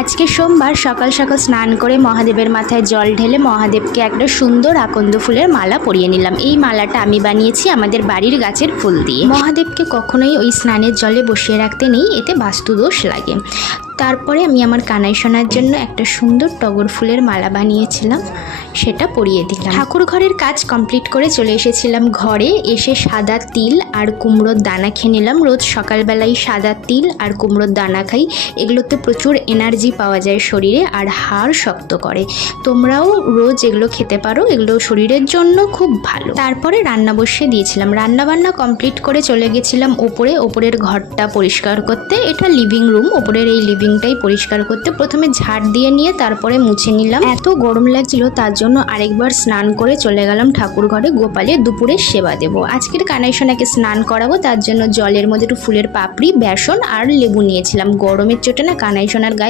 আজকে সোমবার সকাল সকাল স্নান করে মহাদেবের মাথায় জল ঢেলে মহাদেবকে একটা সুন্দর আকন্দ ফুলের মালা পরিয়ে নিলাম। এই মালাটা আমি বানিয়েছি আমাদের বাড়ির গাছের ফুল দিয়ে। মহাদেবকে কখনোই ওই স্নানের জলে বসিয়ে রাখতে নেই, এতে বাস্তুদোষ লাগে। তারপরে আমি আমার কানাই সোনার জন্য একটা সুন্দর টগর ফুলের মালা বানিয়েছিলাম, সেটা পরিয়ে দিলাম। ঠাকুর ঘরের কাজ কমপ্লিট করে চলে এসেছিলাম ঘরে। এসে সাদা তিল আর কুমড়োর দানা খেয়ে নিলাম। রোজ সকালবেলায় সাদা তিল আর কুমড়োর দানা খাই, এগুলোতে প্রচুর এনার্জি পাওয়া যায় শরীরে আর হাড় শক্ত করে। তোমরাও রোজ এগুলো খেতে পারো, এগুলো শরীরের জন্য খুব ভালো। তারপরে রান্না বসিয়ে দিয়েছিলাম। রান্না বান্না কমপ্লিট করে চলে গেছিলাম ওপরের ঘরটা পরিষ্কার করতে। এটা লিভিং রুম, ওপরের এই লিভিংটাই পরিষ্কার করতে প্রথমে ঝাড় দিয়ে নিয়ে তারপরে মুছে নিলাম। এত গরম লাগছিল তার জন্য আরেকবার স্নান করে চলে গেলাম ঠাকুর ঘরে গোপালের দুপুরের সেবা দেব। আজকের কানাই সোনাকে স্নান করাবো, তার জন্য জলের মধ্যে একটু ফুলের পাপড়ি, বেসন আর লেবু নিয়েছিলাম। গরমের চোটে না কানাই সোনার গায়ে